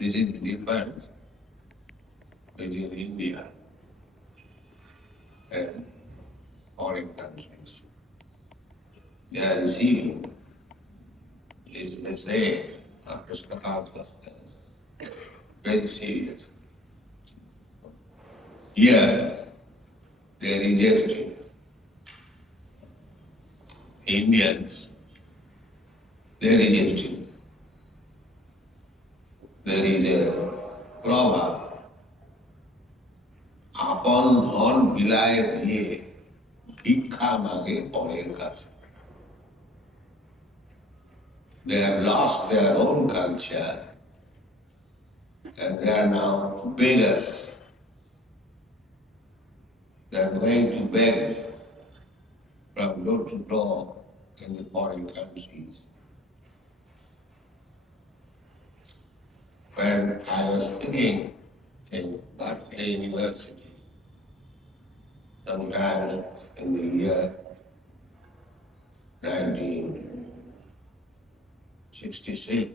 This is the difference between India and foreign countries. They are receiving this message of Krishna consciousness very serious. Here, they reject it. Indians, they reject it. There is a proverb, আপন ধন বিলায় দিয়ে ভিক্ষা মাগে পরের কাছে. They have lost their own culture and they are now beggars. They are going to beg from door to door in the foreign countries. When I was studying in Bhaktivedanta University, sometime in the year 1966,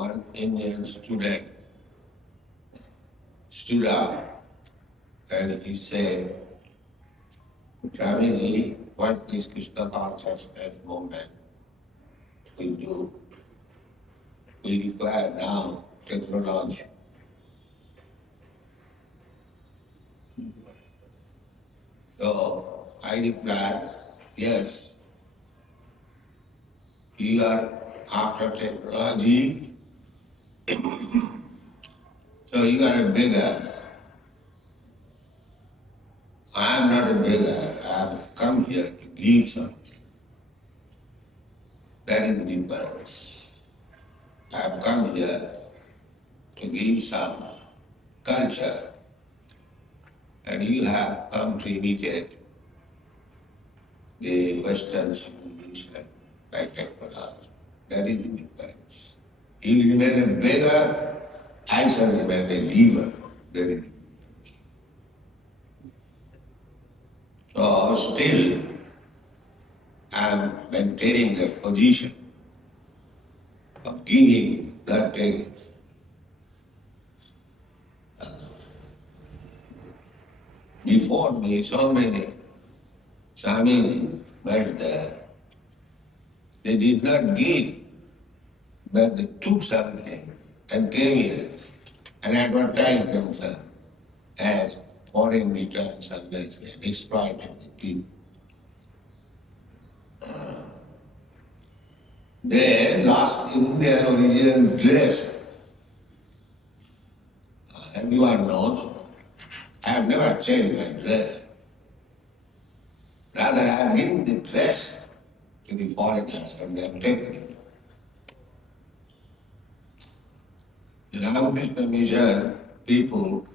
one Indian student stood up and he said, Swami, what is Krishna consciousness movement will do? We require now technology. So I replied, yes, you are after technology, so you are a beggar. I am not a beggar. I have come here to give something. That is the difference. I have come here to give some culture, and you have come to imitate the Western civilization by technology. That is the difference. You remain a beggar, I shall remain a giver. Very different. So still, I am maintaining the position of giving, not taking. Before me, so many Swamis went there. They did not give, but they took something and came here and advertised themselves as foreign returns and exploiting the people. They lost in their original dress. Everyone knows, I have never changed my dress. Rather, I have given the dress to the foreigners and they have taken it. The Ramakrishna Mission people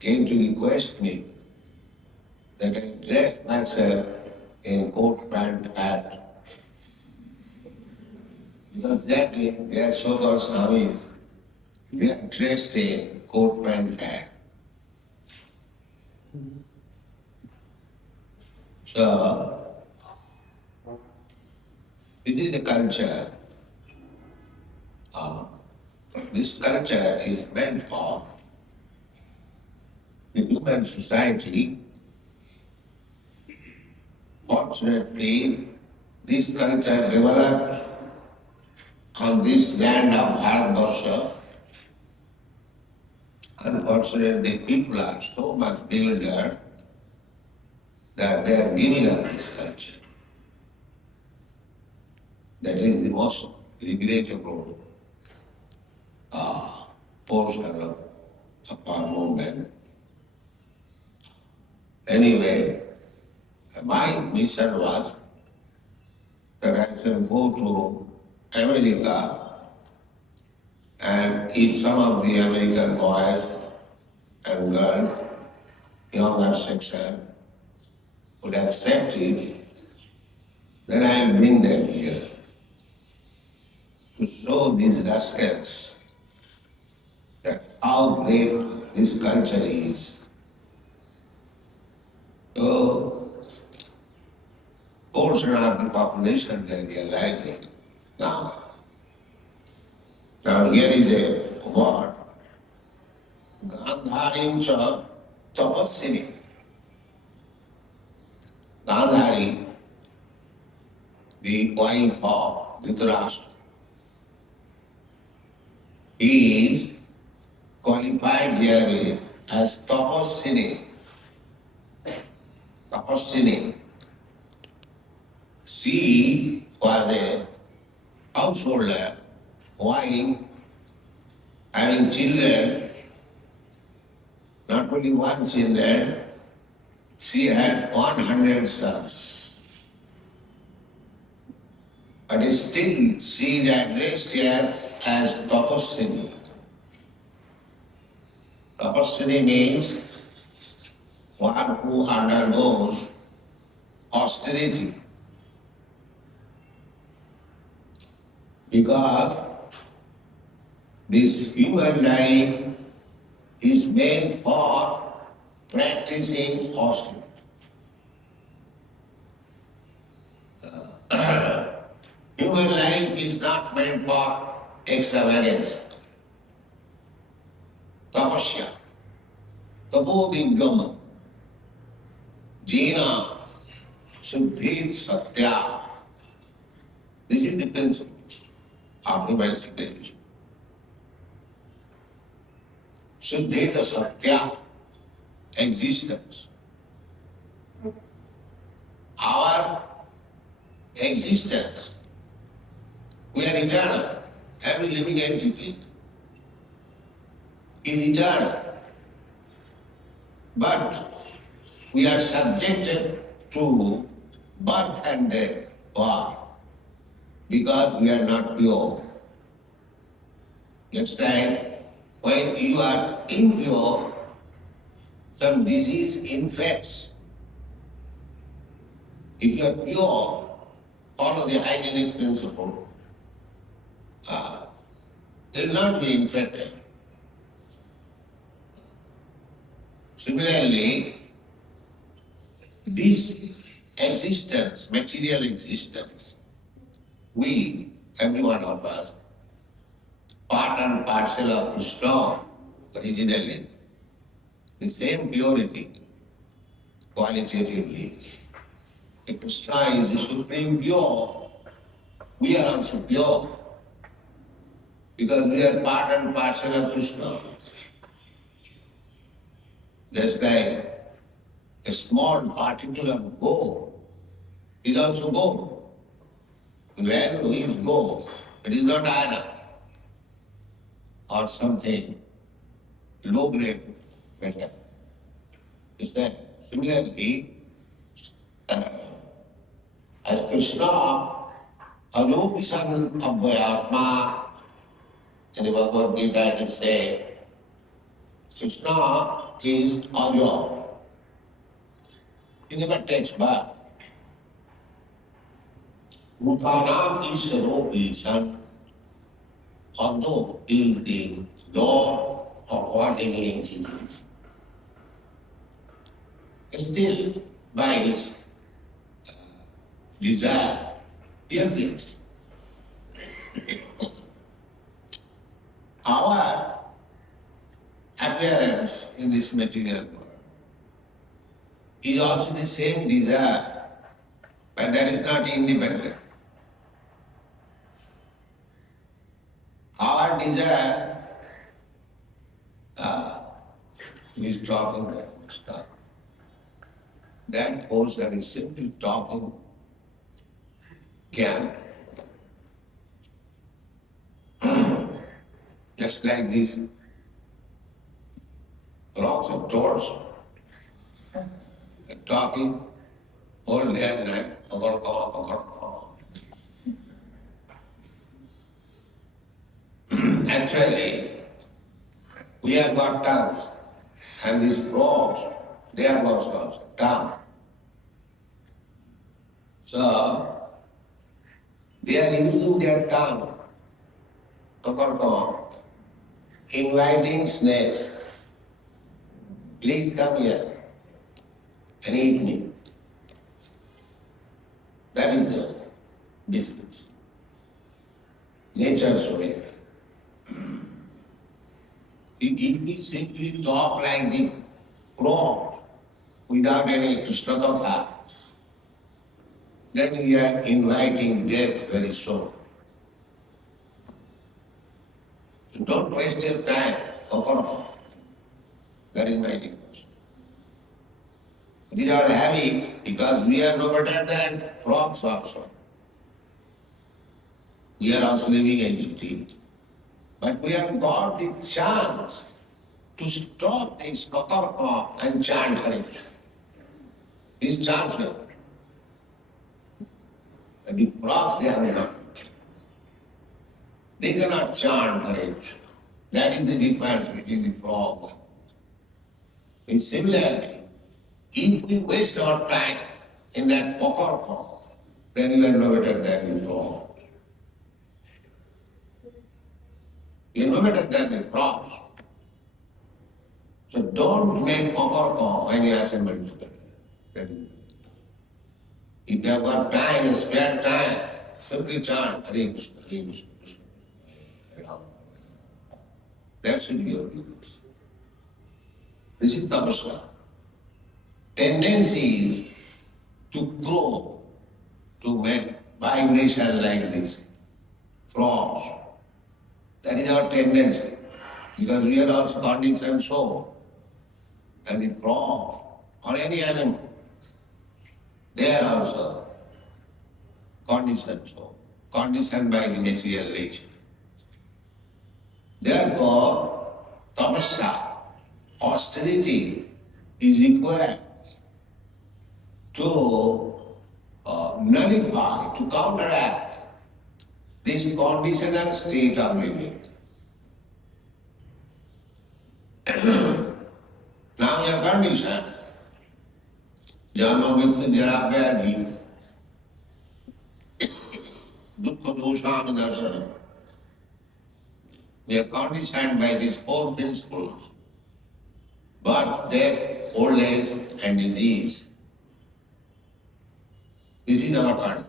came to request me that I dress myself in coat, pant, hat. Because that way, they are so-called Swamis. They are dressed in coat, pant, hat. So, this is the culture. This culture is meant for the human society. Fortunately, this culture developed on this land of Bharatvarsha. Unfortunately, people are so much bewildered that they are giving up this culture. That is the most regrettable portion of our movement. Anyway, my mission was that I should go to America and if some of the American boys and girls, younger section, would accept it, then I will bring them here to show these rascals that how great this culture is. So, portion of the population they are realizing now. Now here is a word. Gandharim cha tapassini. Gandhari, the wife of Dhritarashtra, is qualified here as tapassini. Tapassini. She was a householder, wife, having children, not only one children, she had 100 sons. But still she is addressed here as Tapassini. Tapassini means one who undergoes austerity. Because this human life is meant for practicing austerity. Human life is not meant for extravagance. Tapasya, tapodivyam, jena, suddhit satya. This is the principle of human civilization. Suddhita satya, existence. Our existence, we are eternal. Every living entity is eternal. But we are subjected to birth and death. Why? Because we are not pure. Next time, when you are impure, some disease infects. If you are pure, follow the hygienic principle, they will not be infected. Similarly, this existence, material existence, we, every one of us, part and parcel of Krishna originally, the same purity, qualitatively. If Krishna is the supreme pure, we are also pure, because we are part and parcel of Krishna. Just like a small particle of gold is also gold. Value is gold. It is not iron or something low grade metal. Is that similarly, as Krishna, Arupisan Abhayatma, in the Bhagavad Gita it is said, Krishna is Aja. He never takes birth. Bhutanam Isharo Ishan, although he is the Lord of all living entities, still by his desire, he appears. Our appearance in this material world is also the same desire, but that is not independent. Our desire who is talking that stuff. That person is simply talking Gyan. Just like these rocks of torch, talking all day and night. Actually, we have got tongues, and these rocks, they have got tongue. So, they are using their tongue, inviting snakes, please come here and eat me. That is the business. Nature's way. If we simply talk like the frog without any Krishna Katha, then we are inviting death very soon. So don't waste your time. That is my request. It is our habit because we are no better than frogs also. We are also living entity. But we have got the chance to stop this kakarka and chant Hare Krishna. This chance now. And the frogs they have not. They cannot chant Hare Krishna. That is the difference between the frog. And similarly, if we waste our time in that kakarka, then we are no better than the frog. You are no better than the frogs. So don't make kakarka when you assemble together. If you have got time, spare time, simply chant Hare Krishna, Hare Krishna, Krishna, Hare Rama. That should be your business. This is tapasya. Tendency is to grow, to make vibration like this, frogs. That is our tendency, because we are also conditioned so. And the frog or any animal, they are also conditioned so, conditioned by the material nature. Therefore, tapasya, austerity, is required to nullify, to counteract this conditional state of living. Now we are conditioned. Janma mrityu jara vyadhi dukkha dosham darsana. We are conditioned by these four principles: birth, death, old age, and disease. This is our condition.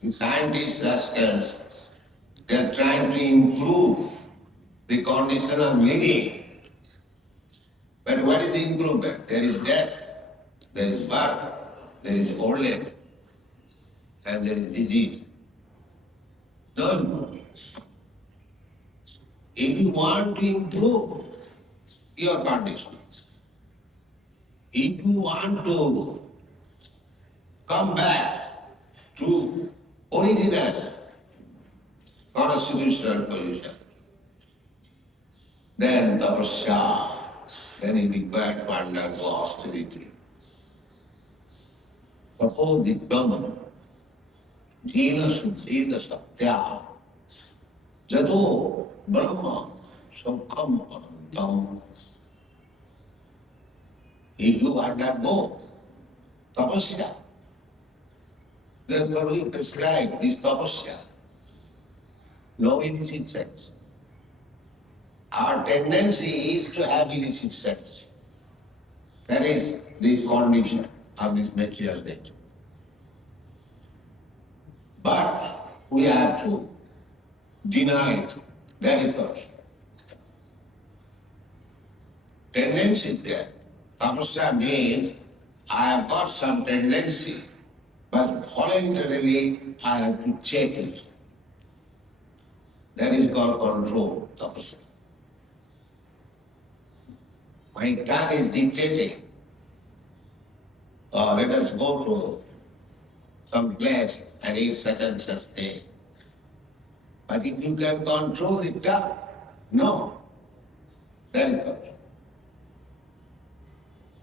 The scientists, rascals, they are trying to improve the condition of living. But what is the improvement? There is death, there is birth, there is old age, and there is disease. No improvement. If you want to improve your condition, if you want to come back to original constitutional position, then tapasya, then it required to undergo austerity. Suppose the Brahman, Jena Suddhita Satya, Jato Brahma Sukham Anantam. If you undergo tapasya, then we prescribe this tapasya. No illicit sex. Our tendency is to have illicit sex. That is the condition of this material nature. But we have to deny it. That is first. Tendency is there. Tapasya means I have got some tendency, but voluntarily I have to check it. That is called control, tapasya. My tongue is dictating. Or let us go to some place and eat such and such thing. But if you can control the tongue, no. That is good.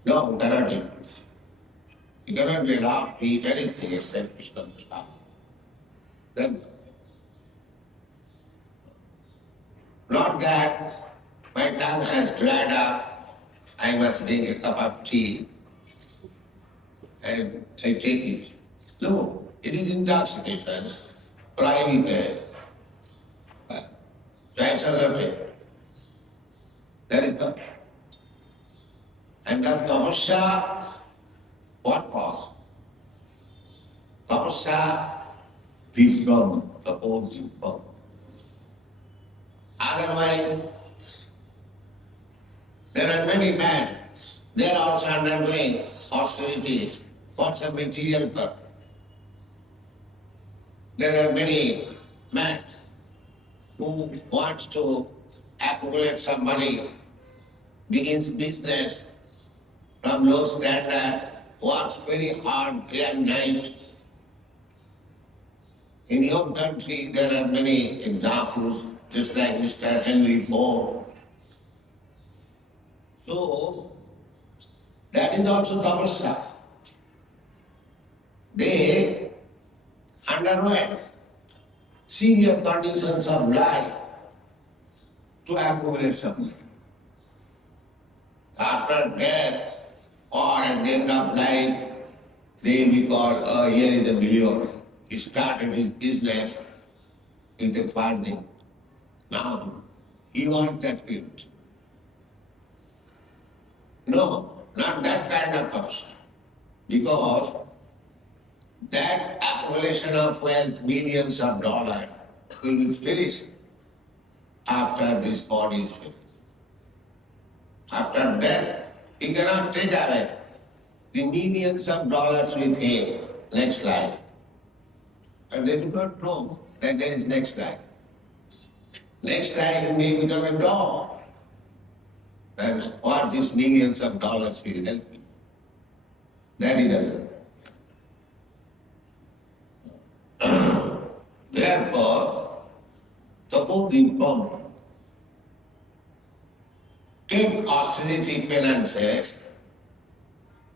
No, you cannot eat. You cannot be allowed to eat anything except Krishna Prasad. Then, not that my tongue has dried up, I must drink a cup of tea and I take it. No, it is intoxication, prohibited. Right or left? That is the. And that tapasya, what for? Tapasya, dibbam, tapo dibbam. Otherwise, are many men, they are also undergoing austerities for some material purpose. There are many men who wants to accumulate some money, begins business from low standard, works very hard day and night. In your country there are many examples, just like Mr. Henry Ford. So, that is also tapasya. They underwent severe conditions of life to accumulate something. After death or at the end of life, they will be called, oh, here is a millionaire. He started his business with a farthing. Now, he wants that gift. No, not that kind of person. Because that accumulation of wealth, millions of dollars, will be finished after this body is finished. After death, he cannot take away the millions of dollars with him next life. And they do not know that there is next life. Next life may become a dog. And what these millions of dollars will help me? That he doesn't. Therefore, Tapodipam, take austerity penances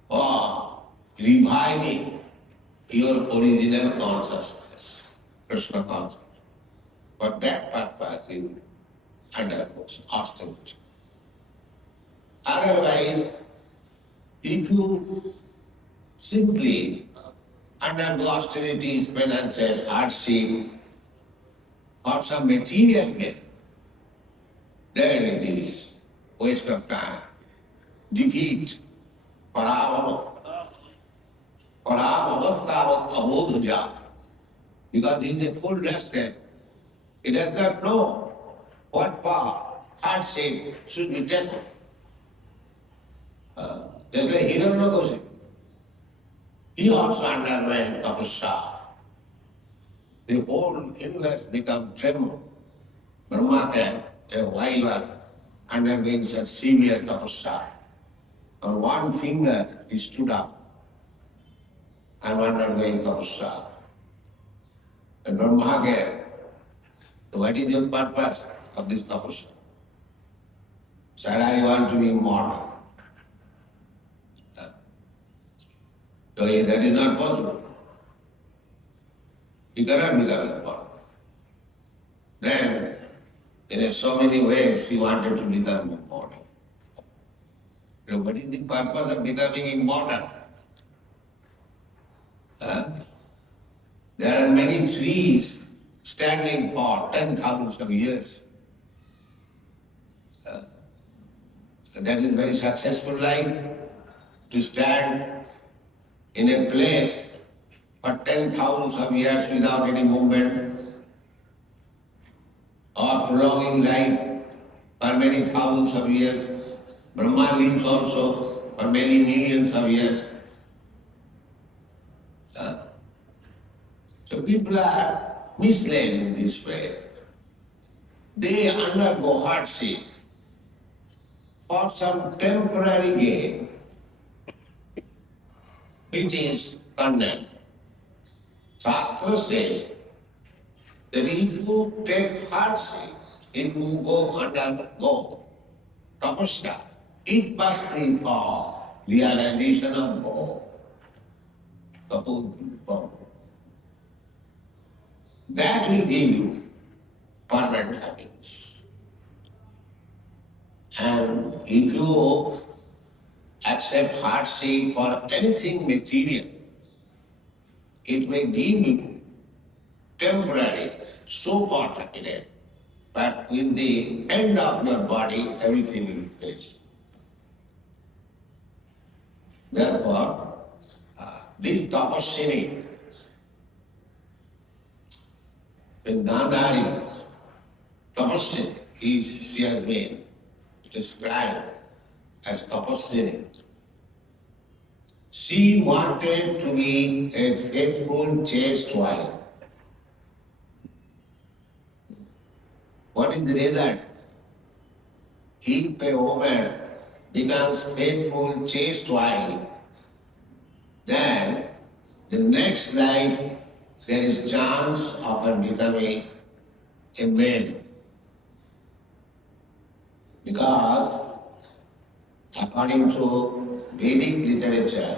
for reviving your original consciousness, Krishna consciousness. For that purpose you undergo austerity. Otherwise, if you simply undergo austerities, penances, hardship, or some material gain, then it is waste of time, defeat, parabhavastavat abodhaja. Because he is a full rested, he does not know what path, hardship should be taken. Just like Hiranyakashipu. He also underwent tapasya. The whole universe became tremble. Brahma came a while was undergoing such severe tapasya. On one finger he stood up and undergoing tapasya. And Brahma came, what is your purpose of this tapasya? Sir, I want to be immortal. So that is not possible. You cannot become immortal. Then, in so many ways, he wanted to become immortal. So what is the purpose of becoming immortal? There are many trees standing for 10,000 of years. That is very successful life, to stand in a place for 10,000 of years without any movement, or prolonging life for many thousands of years. Brahma lives also for many millions of years. So people are misled in this way. They undergo hardship for some temporary gain, which is condemned. Shastra says that if you take hardship, if you undergo tapasya, it must be for realization of God. That will give you permanent happiness. And if you accept hardship for anything material, it may give you temporary, so-called happiness, but with the end of your body, everything will be finished. Therefore, this tapasini is Gandhari, tapasini, she has been described as Tapaswini. She wanted to be a faithful, chaste wife. What is the result? If a woman becomes faithful, chaste wife, then the next life there is chance of her becoming a man. Because according to Vedic literature,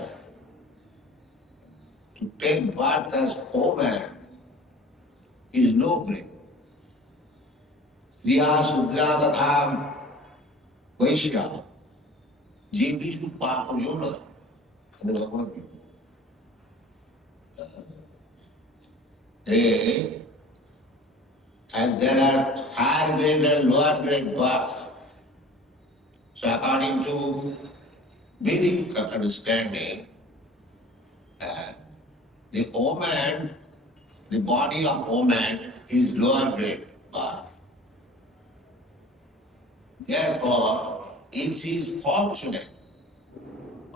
to take birth as woman is no great. Striya Sudra Tatha Vaishya Jeevishu Papayona. They, as there are higher grade and lower grade births, so according to Vedic understanding, the woman, the body of woman is lower grade birth. Therefore, if she is fortunate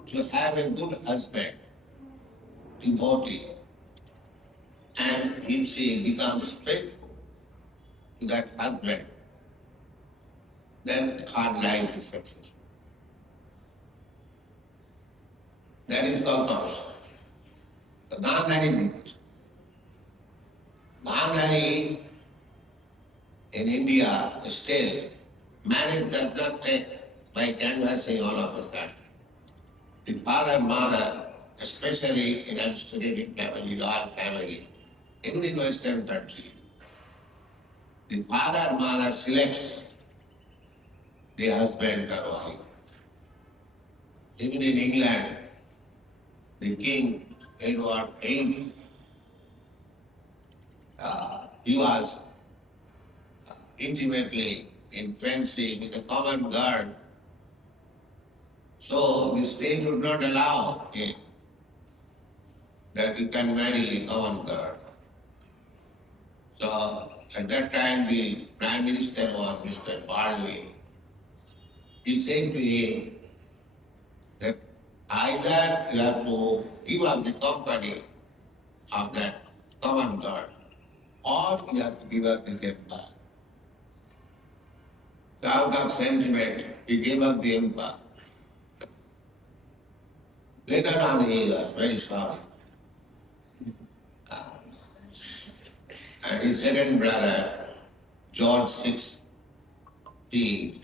to have a good husband, devotee, and if she becomes faithful to that husband, then her life is successful. That is called Tapas. The Gandhari did it. Gandhari in India still, marriage does not take by canvassing all of a sudden. The father, mother, especially in aristocratic family, royal family, in the Western country, the father, mother selects the husband or wife. Even in England, the King Edward VIII, he was intimately in friendship with a common girl. So the state would not allow him that you can marry a common girl. So at that time the Prime Minister was Mr. Baldwin. He said to him that either you have to give up the company of that common girl or you have to give up this empire. So out of sentiment, he gave up the empire. Later on he was very sorry. And his second brother, George VI,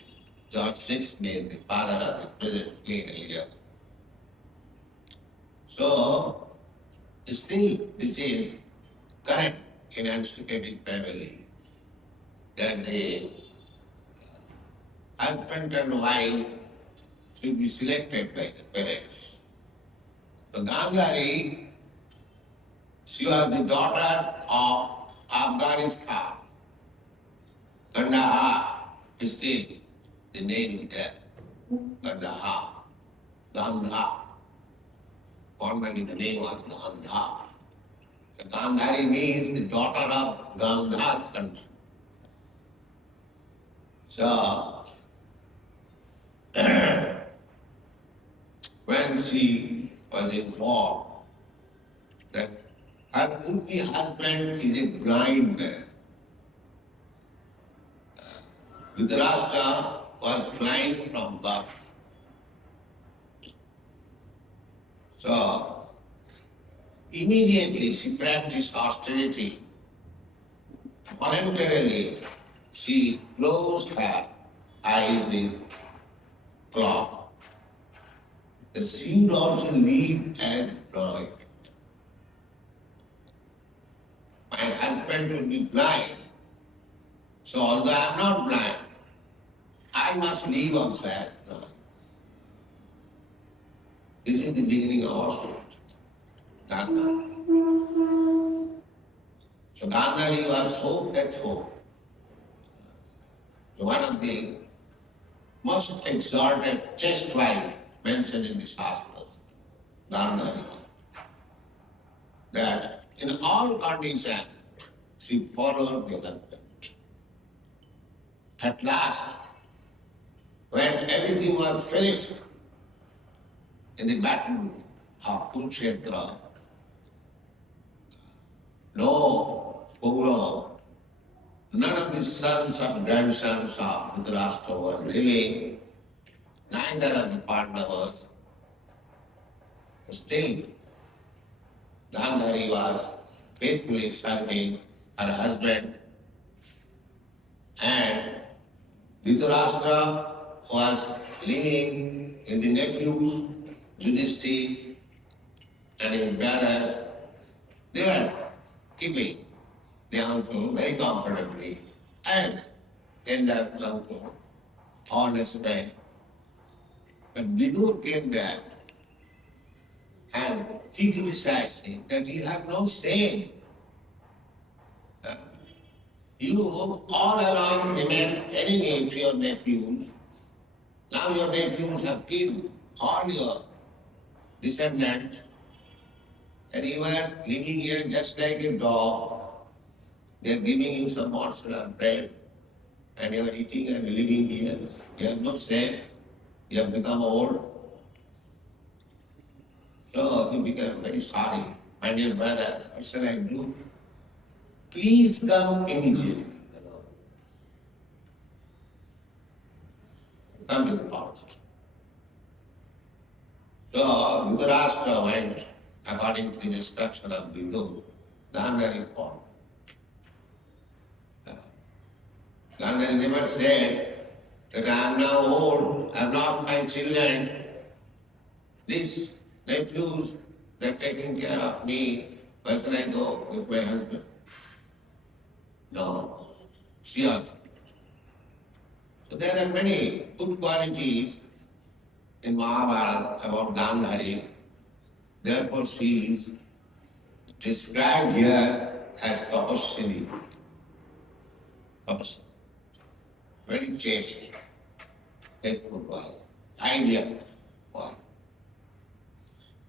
George VI is the father of the present Queen Elizabeth. So, still this is correct in aristocratic family that the husband and wife should be selected by the parents. So Gandhari, she was the daughter of Afghanistan. Kandahar, still the name is there. Kandahar, Gandhar. Formerly the name was Gandhar. The Gandhari means the daughter of Gandhar country. So, when she was informed that her would-be husband is a blind man, Dhritarashtra was blind from birth. So, immediately she practiced austerity. Voluntarily, she closed her eyes with cloth. The she would also live as blind. My husband will be blind. So although I am not blind, I must live on that. This is the beginning of our story. So Gandhari was so faithful. So one of the most exalted chaste wife mentioned in the Shastras, Gandhari, that in all conditions she followed the husband. At last, when everything was finished in the battle of Kurukshetra, no Kaurava, none of the sons or grandsons of Dhritarashtra were living, neither of the Pandavas. Still, Gandhari was faithfully serving her husband, and Dhritarashtra was living in the nephews, Yudhishthira, and his brothers. They were keeping the uncle very comfortably as tender uncle, honest man. But Vidur came there and he criticized him that you have no shame. You all along remained enemy to your nephews. Now your nephews have killed all your descendants, and you are living here just like a dog. They are giving you some morsel of bread, and you are eating and living here. You have no sense. You have become old. So he became very sorry. My dear brother, what shall I do? Please come immediately. Come to the palace. So Dhritarashtra went according to the instruction of Vidur. Gandhari followed. Gandhari never said that I am now old, I have lost my children. These nephews, they are taking care of me. Where shall I go with my husband? No, she also. So there are many good qualities in Mahabharata about Gandhari. Therefore she is described here as Tapaswini. Very chaste, faithful wife, ideal wife.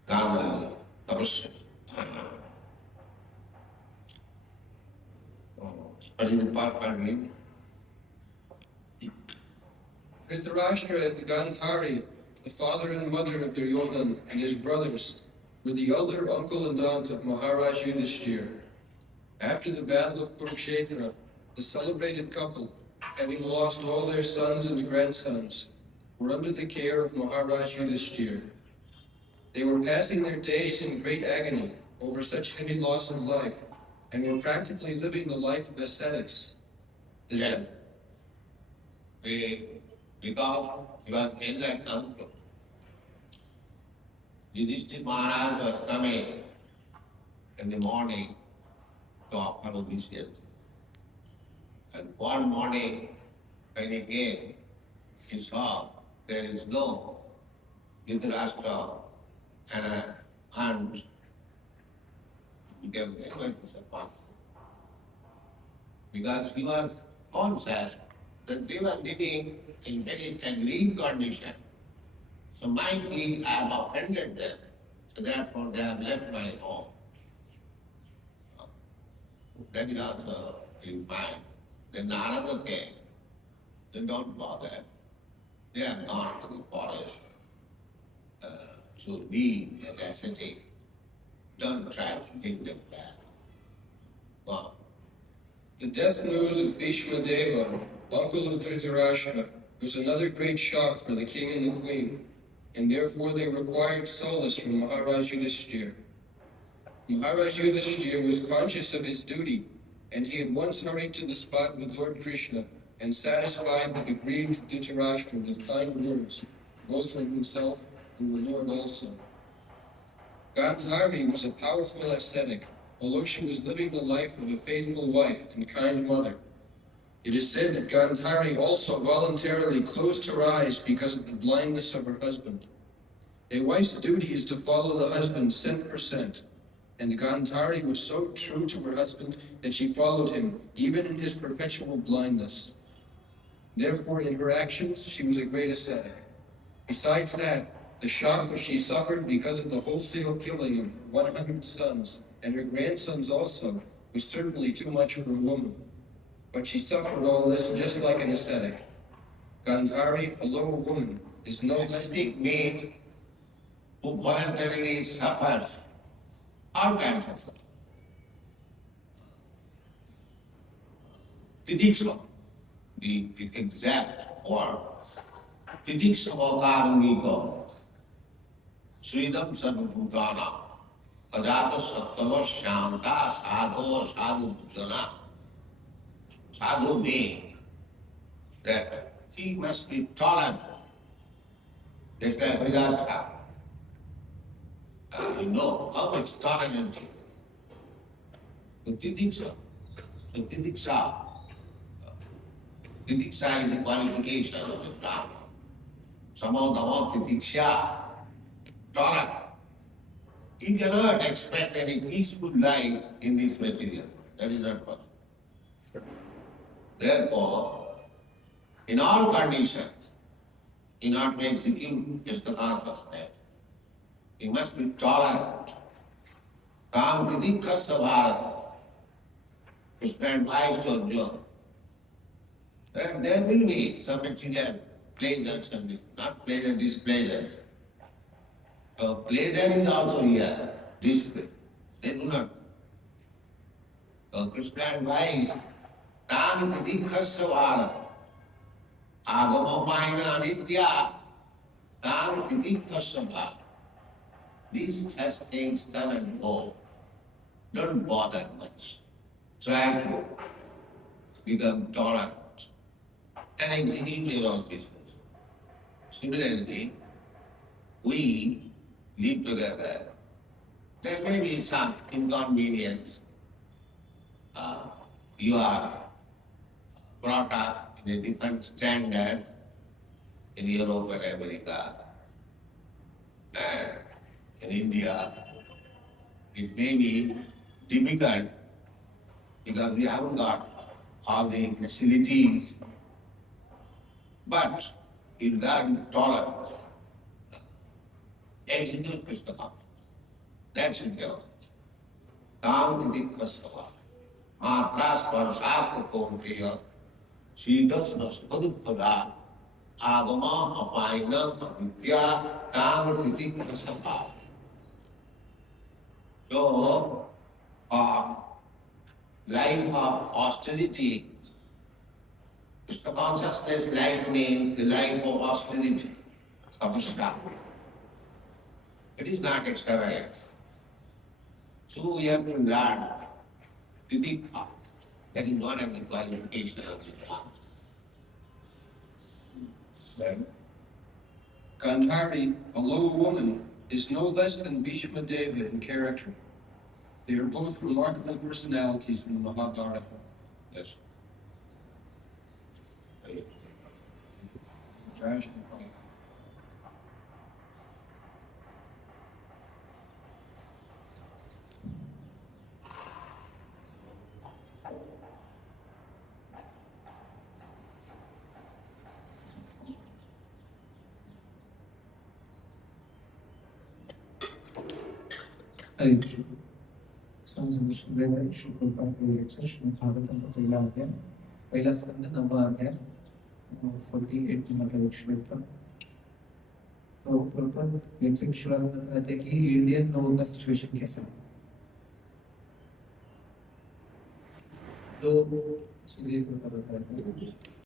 Gandhari, Tapaswini. What is the part reading? Dhritarashtra and Gandhari, the father and mother of Duryodhana and his brothers, were the elder uncle and aunt of Maharaj Yudhishthira. After the battle of Kurukshetra, the celebrated couple, having lost all their sons and grandsons, were under the care of Maharaj Yudhishthira. They were passing their days in great agony over such heavy loss of life, and were practically living the life of ascetics. Because he was elder uncle. Yudhishthira Maharaj was coming in the morning to offer obeisance. And one morning when he came, he saw there is no Dhritarashtra and a aunt. He became very much disappointed. Because he was conscious that they were living in very agreed condition. So might be I have offended them, so therefore they have left my home. That is also in mind. Then Narada came. They don't bother. They have gone to the forest to be as ascetic. Don't try to take them back. Go on. The death news of Bhishma Deva, uncle of Dhritarashtra, was another great shock for the king and the queen, and therefore they required solace from Maharaj Yudhishthira. Maharaj Yudhishthira was conscious of his duty, and he had once hurried to the spot with Lord Krishna and satisfied the aggrieved Dhritarashtra with kind words, both from himself and the Lord also. Gandhari was a powerful ascetic, although she was living the life of a faithful wife and kind mother. It is said that Gandhari also voluntarily closed her eyes because of the blindness of her husband. A wife's duty is to follow the husband cent per cent, and Gandhari was so true to her husband that she followed him even in his perpetual blindness. Therefore, in her actions, she was a great ascetic. Besides that, the shock which she suffered because of the wholesale killing of 100 sons, and her grandsons also, was certainly too much for a woman. But she suffered all this just like an ascetic. Gandhari, a lower woman, is no less Ascetic means who voluntarily suffers all kinds of suffering. Titikshva, the exact word. Titikshva karuniko, Sridam Sarvabhutana, Ajata Sattva Shanta Sadhu Sadhu Bhujana. Sadhu means that he must be tolerant. Just like Vedanta. You know how much tolerance he is. So titiksa. So titiksa. Titiksa is the qualification of the Brahma. Samo damo titiksha. Tolerant. You cannot expect any peaceful life in this material. That is not possible. Therefore, in all conditions, in order to execute Krishna consciousness, you must be tolerant. Kam tidikha sabharata. Krishna advised to Arjuna that there will be some material pleasures and not pleasure, displeasures. Pleasure is also here, displeasure. They do not. Krishna advised, Tam tidikha sabharata. Agamamayna anitya. Tam tidikha sabharata. These such things come and go. Don't bother much. Try to become tolerant and execute your own business. Similarly, we live together. There may be some inconvenience. You are brought up in a different standard in Europe and America and in India. It may be difficult because we haven't got all the facilities, but you learn tolerance. Execute Krishna consciousness. That should go. Tam tidikha sabha. Matras parshastra konteya. Shridasna spaduppada. Agama apainam vidya. Tam tidikha sabha. So, life of austerity, Krishna consciousness life means the life of austerity, tapasya. It is not extravagance. So we have to learn titikha. That is one of the qualifications of the Dharma. Then, Gandhari, a lower woman, is no less than Bhishma Deva in character. They are both remarkable personalities in the Mahabharata. yes. Josh? Hare Krishna. So, as I mentioned, Srila Prabhupada section Bhagavatam पहिला अध्याय पहिला स्कंद नववा अध्याय 48 number श्लोक. तो proper lecture शुरू होता है कि इंडियन लोगों का सिचुएशन कैसा है. तो चीजें प्रॉपर बताते हैं.